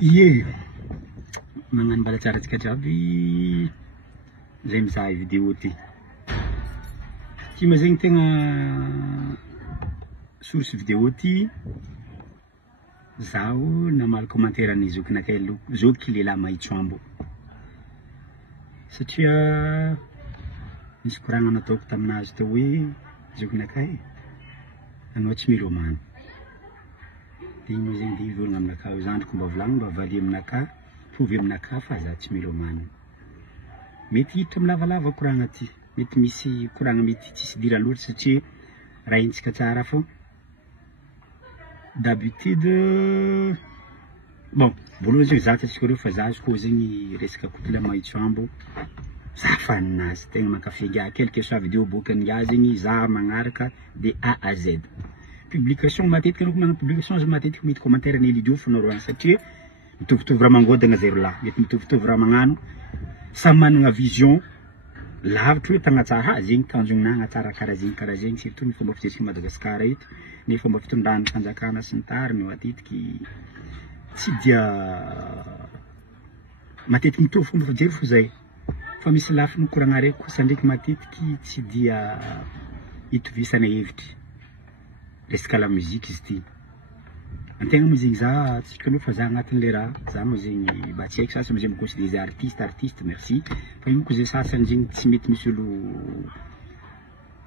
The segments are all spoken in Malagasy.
Ie magnano mbala tsaratsika jiaby zay mizaha vidéo ty ma zegny tegna source vidéo ty zaho namaly commentaire ny zokinakay zoky lehilahy Maitsoambo satria misy koragna nataoko taminazy tao hoe zokinakay anao tsy milomano igny zegny dia volagna aminaka zandriko mba volagno mba valy aminaka provy aminaka fa za tsy milomano mety hiditra milavalava koragna ty mety misy koragna mety tsisy dira loatra satria raha intsika tsara fô d'habitude bon voalohany zegny za tatsika reo fa za ko zegny resaka couple Maitsoambo za faninazy tegna mankafy quelque soit vidéo bokany zegny za magnaraka de A à Z publication matetiky anao magnano publication za matetiky mety commentaire ny lidio fanoroana satria mitovitovy raha mangodagna zay rola mety mitovitovy raha magnano samy managna vision lavitra hoe tagnatsara zegny tanjonana tsara karaha zegny surtout ny fomba fitesika Madagasikara eto ny fomba fitondran'ny fanjakana sy ny tariny matetiky tsy dia matetiky mitovy fomba fijery fo zay fa misy lafiny mikoragna araiky kosa ndraiky matetiky tsy dia itovisana hevitry resaka la musique izy ty antegna moa zegny za tsika aloha fa za agnatin'ny le raha za moa zegny mba tsy haiko sasany zegny miconsidere artiste merci fa ino ko zay sasany zegny tsy mety misy olo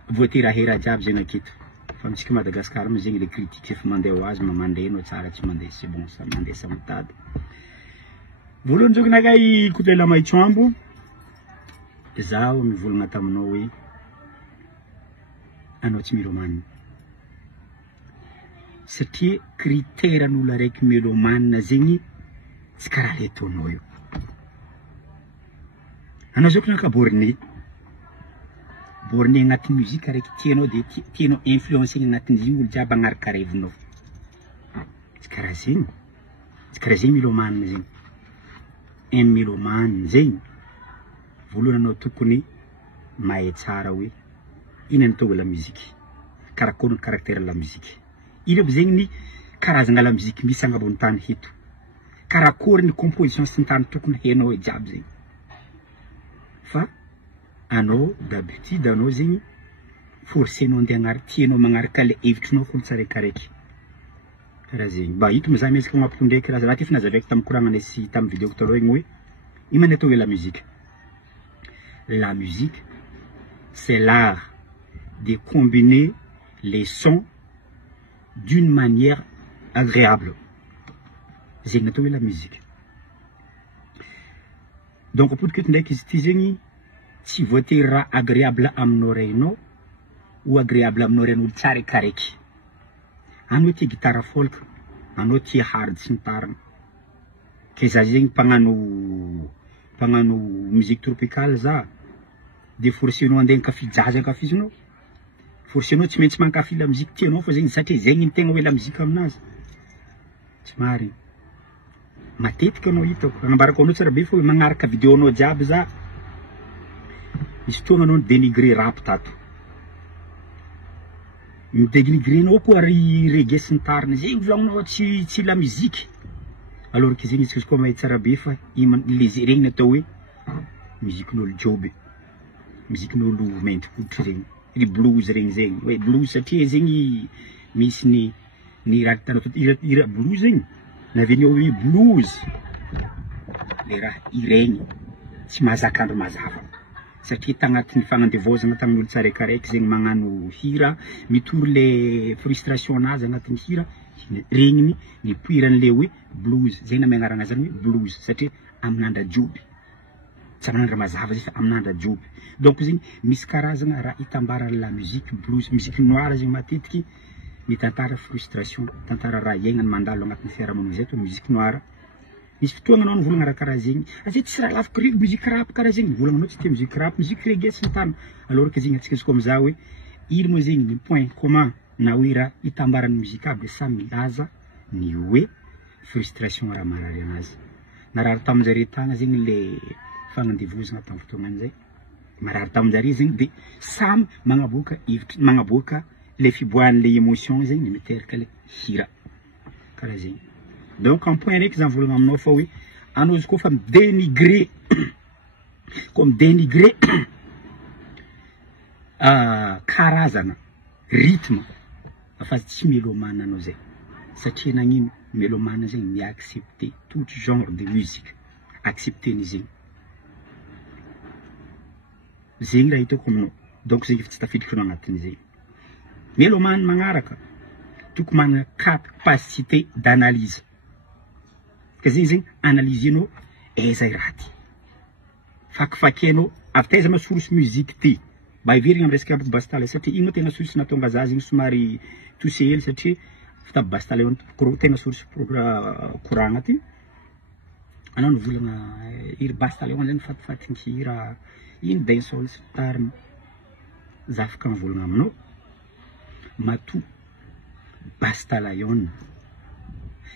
voaterahera jiaby zegny aketo fa amitsika Madagasikara moa zegny le critique efa mandeha ho azy mandeha no tsara tsy mandeha c'est bon ça mandeha sa mitady voalohany zokinakay couple Maitsoambo zaho mivolagna taminao hoe anao tsy milomano satria critère n'olo araiky mélomane zegny tsy karaha le ataonao io anao zokinaka borné agnatin'ny muzika araiky tianao de tianao influencegny agnatin'izigny olo jiaby agnaraka revinao tsy karaha zegny mélomane zegny un mélomane zegny voalohany anao tokony mahay tsara hoe ina ny atao la musique karakory ny caractère la musique ino aby zegny ny karazagna la musique misy agnabony tany hito karakory ny composition sy ny tany tokony hainao jiaby zegny fa anao d'habitude anao zegny forcenao andeha tianao magnaraka le hevitrinao folo tsaraikaraiky karaha zegny mba hito mizaha mezaka mampito ndraiky raha ty efa nazavaiko tamin'ny koragna nisy tamin'ny vidéo taloha igny hoe ino man atao hoe la musique c'est l'art de combiner les sons d'une manière agréable zegny atao hoe la musique donc apodiko ndraiky izy ty zegny tsy voatery raha agréable amin'ny oreillenao ou agréable amin'ny oreillen'olo tsaraikaraiky anao tia guitare folk anao tia hard sy ny tariny ke za zegny mpagnano musique tropicale za de forcenao andeha ankafy jazz ankafizinao forcenao tsy maintsy mankafy la musique tianao fa zegny satria zegny ny tegna hoe la musique aminazy tsy marigny matetiky anao hitako agnambarako anao tsara be fa hoe magnaraka vidéo anao jiaby za misy fotoagna anao dénigré rap tato midénigrenao koa ary reggae sy ny tariny zegny volagninao tsy la musique alors que zegny izy koa mahay tsara be fa regny natao hoe musiquen'olo joby musiquen'olo mainty hoditra regny ry blues regny zegny hoe blues satria zegny misy ny raha tanao ira blues zegny navenao hoe blues le raha iregny tsy mahazakandro mazava satria tagnatin'ny fagnandevozana tamin'olo tsaraikaraiky zegny magnano hira mitory le frustration anazy agnatin'ny hira regny ny poiran'le hoe blues zegny na magnarana zany hoe blues satria amin'andra joby tsy amin'andra mazava zay fa amin'andra joby donc zegny misy karazagna raha hitambarana la musique blues musique noire zegny matetiky mitantara frustration tantara raha iainany mandalo agnatin'ny fiarahamonina zay to musique noire misy fotoagna anao nivolagna raha karaha zegny azay tsy raha lafiky reo musique rap karaha zegny volagninao tsy tia musique rap musique reggae sy ny tany alors que zegny atsika izy koa mizaha hoe ino moa zegny ny point commun na hoe raha hitambaran'ny musique aby samy milaza ny hoe frustration raha marary anazy narary tamin'jare tagna zegny le fagnandevozana tamin'ny fotoagna an'izay marary tamin'jare zegny de samy magnaboaka hevitry magnaboaka le fiboahan'le émotion zegny miteraka le hira karaha zegny Donc en point raiky zany volagna aminao fa hoe anao izy koa fa dénigrer comme dénigrer karazana rythme fa tsy mélomane anao zay satria nagnino mélomane zegny mi-accepter tout genre de musique accepter ny zegny raha hitako aminao donc zegny tsy tafiditra anao agnatin'izay mélomane magnaraka tokony manana capacité d'analyse ka zegny analysenao zay raha ty fakifakianao avy taiza masorosy musique ty mba iverigna amin'ny resaka Bastala satria ino tena source natonga za zegny somary touché hely satria fita Bastala io tena source courant ty anao nivolagna iry Bastala io zany fatifatin-kira ino dancehall sy tariny za afaka mivolagna aminao mato Bastala io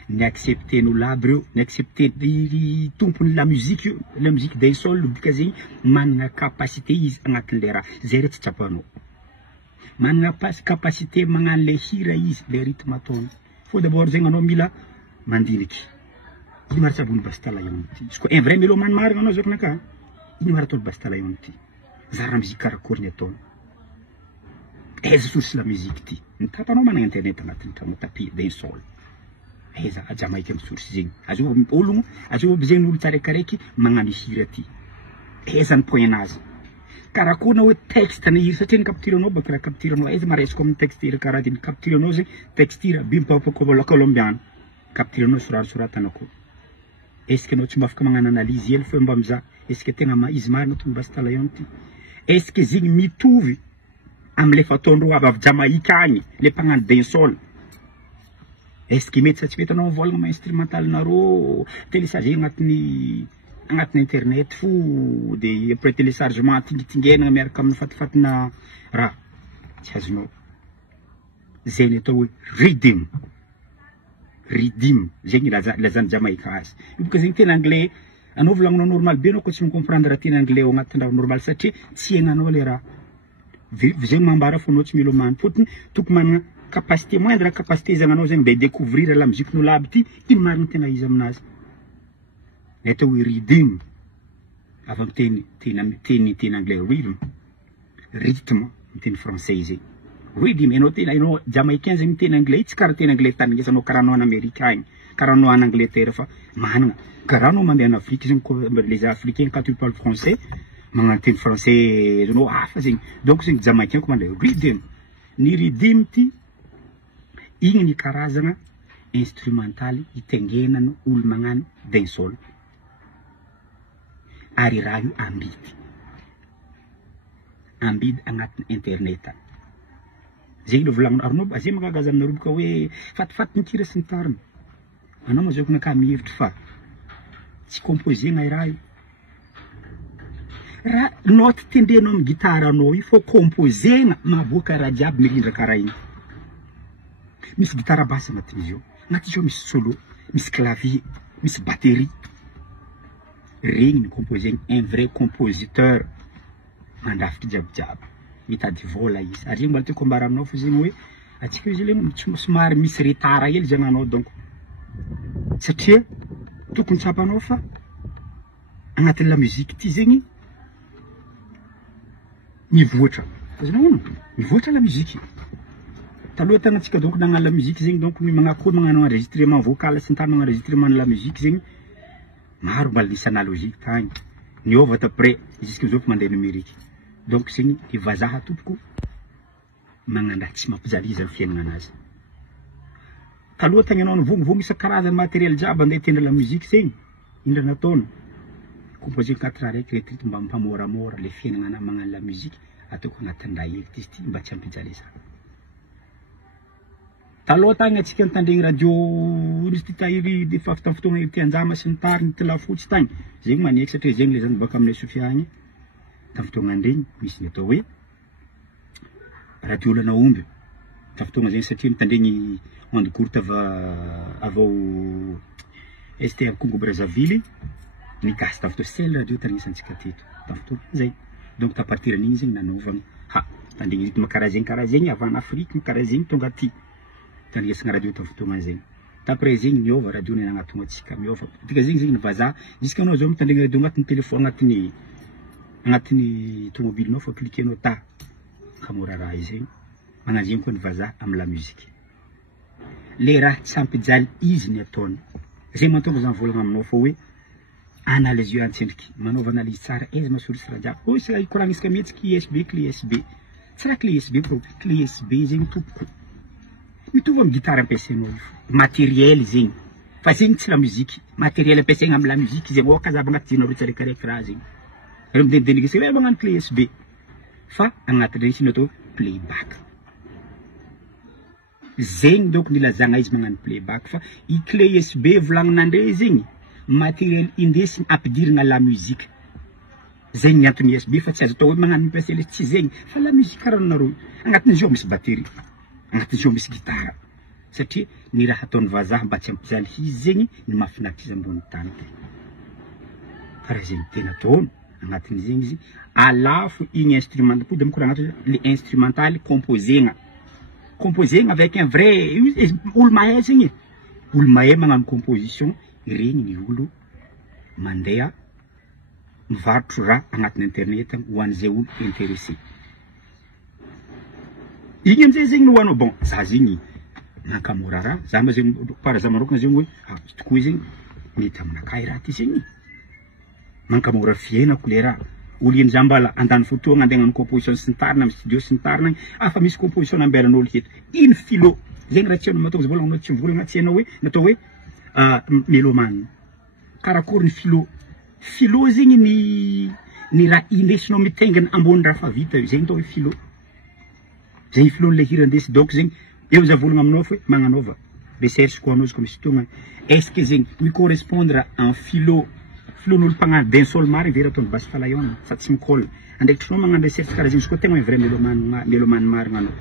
ni accepter nous labro ni accepter di tompony la musique dancehall dika zegny manana capacité izy agnatin'ny le raha zay re tsy tsapanao manana capacité magnano le hira izy le rythme ataony faut d'abord zegny anao mila mandiniky ino mara tsabony Bastala io ty izy koa un vrai mélomane marigna anao zao naka ino mara ataony Bastala io ty zara musique karakory ny ataony aiza source la musique ty nitapanao manana internet agnatin'ny trano tapis dancehall aiza Jamaïque amin'ny source zegny azo ologno azo zegny olo tsaraikaraiky magnano hira ty aiza ny point nazy karakory na hoe texte na hira satria ny capturanao baka raha capturanao aiza maresiko amin'ny texture karaha ty ny capturanao zegny texture bimpopo colombiano capturanao sorasoratan ako est-ce que anao tsy mba afaka magnano analyse hely fa mba mizaha est-ce que tegna izy marina toy Bastala io ty est-ce que zegny mitovy am'le fataondreo avy Jamaïque agny le mpagnano dancehall est-ce que mety sa tsy mety anao mivolagna ma instrumental nareo télécharger agnatin'ny internet fo de après téléchargement tingitingenagna miaraka amin'ny fatifatina raha tsy azonao zay ny atao hoe rhythm zegny lazany Jamaïque azy boka zegny tena anglais anao volagninao normal be anao koa tsy micomprendre raha tena anglais ao agnatin'ny raha normal satria tsy hainanao le raha zegny mambara fo anao tsy mélomane fotony tokony manana capacité moindre capacité zagnanao zegny mba découvrir la musique n'olo aby ty ino marina tena izy aminazy le atao hoe rhythm avy amin'ny teny anglais rythme miteny français zegny rhythm enao Jamaïcain zegny teny anglais tsy karaha teny anglais tanigesanao karaha anao en Amérique agny karaha anao en Angleterre fa manana karaha anao mandeha en Afrique zegny les Africains quand ils parlent français magnano teny français anao hafa zegny donc zegny Jamaïcain ko mandeha rhythm ny rhythm ty igny ny karazana instrumentaly hitengenana olo magnano dancehall ary raha io ambidy agnatin'ny internet zegny le volagninao aronao zay magagaza aminareo boka hoe fatifaty ny kira sy ny tariny anao mazoko naka mihevitry fa tsy composena raha io raha note tendrenao amin'ny gitara anao io faut composena maboaka raha jiaby mirindra karaha igny misy gitara basse agnatin'izy io agnatin'izy io misy solo misy clavier misy batterie regny ny composé un vrai compositeur mandrafitra jiaby mitady vola izy ary zegny mbola tiako ambara aminao fa zegny hoe atsika izy le somary misy retard hely zagnanao donc satria tokony tsapanao fa agnatin'ny la musique ty zegny mivoatra azonao mivoatra la musique taloha tanatsika donc nagnano la musique zegny donc magnakory magnano enregistrement vocal sy ny tany magnano enregistrement la musique zegny maro mbala nisy analogique tagny niova après jusqu'à mandeha numérique donc zegny ny vazaha tompoko magnano tsy mampijaliza ny fiaignana anazy taloha tagny anao nivongovongo isan-karazany matériel jiaby andeha hitendra la musique zegny indra nataony composé 4 araiky retrite mba mimpamoramora le fiaignana magnano la musique ataoko agnatin'ny raha hely izy ty mba tsy ampijaliza taloha tagny atsika nitandregny radio nisy ty tahiry de fa fita fotoagna ty anjama sy ny tariny ty lafotsy tagny zegny maneky satria zegny le zany baka aminay Sofia agny ta fotoagna andregny misy ny atao hoe radio lanaomby ta fotoagna zegny satria nitandregny onde courte avao STF Congo Brazzaville ny gasy ta fotoagna sel radio tarinesantsika teto ta fotoagna zay donc ta partir an'igny zegny nanovagna tandregny rythme karaha zegny avana Afrique karaha zegny tonga ty tandrigesagna radio ta fotoagna zegny d'après zegny miova radio ny agnatonao atsika miova tika zegny ny vazaha jusqu'anao zao mitandregny radio agnatin'ny téléphone agnatin'ny tomobilinao fa cliquenao ta kamora raha izegny magnazegny koa ny vazaha amy la musique le raha tsy ampijaly izy ny ataony zegny mahatonga zany volagna aminao fa hoe analyse io antsendriky manaova analyse tsara aiza mahasoritsy raha jiaby oy sa ikoragnitsika mihetsy USB clé USB tsy raha clé USB propre clé USB zegny tompoko mitovy amy gitara ampiasainao io matériel zegny fa zegny tsy la musique matériel ampiasaigna amy la musique zegny okazaba agnaty jenareo tsaraikaraiky raha zegny reo midenidenigny se magnano clé USB fa agnatin'ireny tsy natao playback zegny donc nilazagna izy magnano playback fa i clé USB volagninandre zegny matériel indesiny ampidirana la musique zegny ny antony USB fa tsy azo atao hoe magnano mampiasa le tsy zegny fa la musique karaha nareo agnatin'izy io misy batterie agnatin'izy io misy gitara satria ny raha ataony vazaha mba tsy ampijaly izy zegny ny mahafinaritra izy ambony tany karaha zegny tena ataony agnatin'izegny izy alafo igny instrument pody amiko raha agnaty le instrumental composegna avec un vrai olo mahay zegny olo mahay magnano composition regny ny olo mandeha mivarotro raha agnatin'ny internet ho an'izay olo intéressé igny amizay zegny no hoanao bon za zegny mankamora raha za ma zegny para za manokana zegny hoe tokoa zegny mety aminakahy raha ty zegny mankamora fiainako le raha olo eny za mbala andany fotoagna andeha agnano composition sy ny tarina amy studio sy ny tarina fa misy composition nambelan'olo heto iny philo zegny raha tsy anao mahatonga za volagna tsy volagna tsy hainao hoe natao hoe mélomane karakory ny philo zegny ny raha indesinao mitaingana ambony raha fa vita io zegny atao hoe philo zegny philo le hira andesy donc zegny eo za volagna aminao fa magnanaova recherche ko anao izy ko misy fotoagna est-ce que zegny mi correspondre en philo n'olo mpagnano dancehall maro vera ataony basy falayon fa tsy mikolle andraikitry anao magnano recherche karaha zegny izy koa tegna hoe vrai mélomane marina anao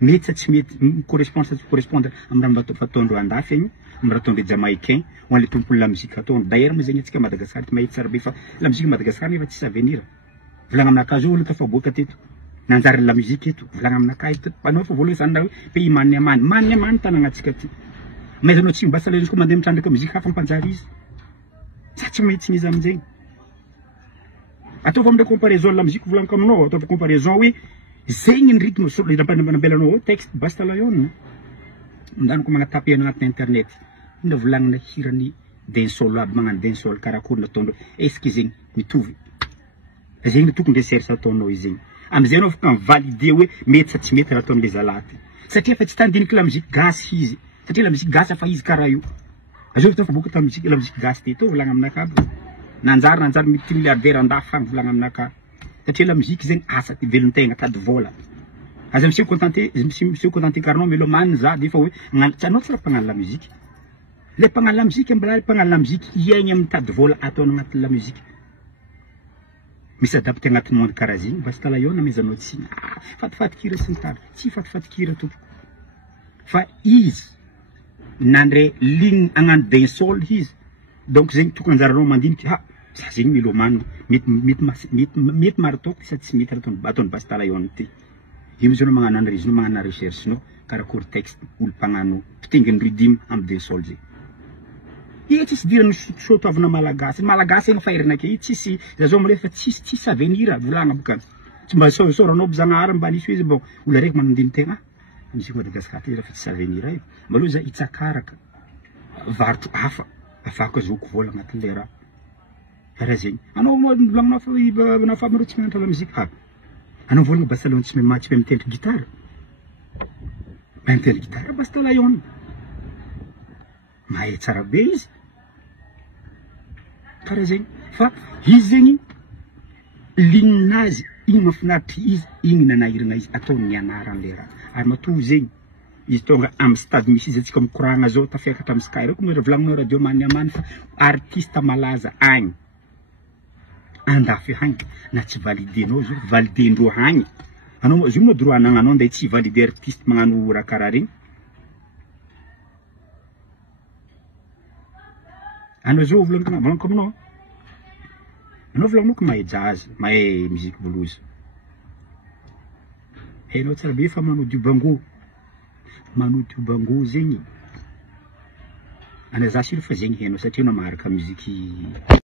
mety sa tsy mety correspondre sa tsy correspondre amy raha mba fataondro andafy agny amy raha ataondro jamaïcain ho an'le tompony la musique ataony d'ailleurs ma zegny atsika Madagascar ty mahita tsara be fa la musique Madagascar nefa tsisy avenir volagna aminakahy zao olo tafaboaka teto nanjary la musique eto volagna aminakahy teto anao fa voalohany zany raha hoe pays maniamany tanagnatsika ty mais anao tsy mbasa le izy koa mandeha mitrandraka musique hafa mpanjary izy sa tsy mety izy amin'izegny ataova amindray comparaison la musique volaniko aminao ataova comparaison hoe zegny ny rythme nambelanao texte basta layon ndaniko magnatapy agnatin'ny internet ina volagnina hirany dancehall aby magnano dancehall karakory nataondreo est-ce que zegny mitovy zegny tokony recherche ataonao izy zegny amizay anao afaka mivalide hoe mety sa tsy mety raha ataon'le zalahy satria fa tsy tandiniky la musique gasy izy satria la musique gasy fa izy karaha io azao fa boka ta musique la musique gasy teto volagna aminakahy nanjary mety milliardaire andafy fagny volagna aminakahy satria la musique zegny asa ty velontegna tady vola aza monsieur contenté karanao mélomane za defa hoe anao tsara mpagnano la musique le mpagnano la musique mbalala mpagnano la musique iaigny amy tady vola ataony agnatin'ny la musique misy adapté agnatin'ny monde karaha zegny basta layon amezanao tsy fatifatikira sy ny tariny tsy fatifatikira tompoko fa izy nandre ligne agnano dancehall izy donc zegny tokony anjaranao mandiniky za zegny mélomane mety maritaoko sa tsy mety ataony basta layon ty io zao magnano analyse no magnano recherche no karakory texte olo mpagnano pitenginy rythme amy dancehall zegny ie tsisy dirany sotoavana malagasy egny fa herinake tsisy za zao malefa tsisy avenir volagna boka tsy mba soranao Zanahary mba nisy izy bon olo araiky manondiny tegna misy Madagascar ty fa tsisy avenir io mbaloha za hitsakaraka varotro hafa afaka azoko vola agnatin'ny le raha karaha zegny anao volagninao fa nafa mareo tsy magnatra la musique anao volagna basta layon tsy mahay mitendry gitara mitendry gitara basta layon mahay tsara be izy karaha zegny fa izy zegny lignenazy igny mahafinaritra izy igny nanahirana izy ataony nianaran'le raha ary matoa zegny izy tonga amy stade misy izy atsika mikoragna zao tafiakatra amy sky reo koa mira volagninao radio maniamany fa artiste malaza agny andafy hagny na tsy validenao zao validendreo hagny anao zo moa droit anagnanao nday tsy valide artiste magnano raha karaha regny anao zao volaniko aminao anao volagninao ko mahay jazz mahay musique blues hainao tsara be fa manao diobango zegny Ana za sy fa zegny hainao satria anao maharaka musique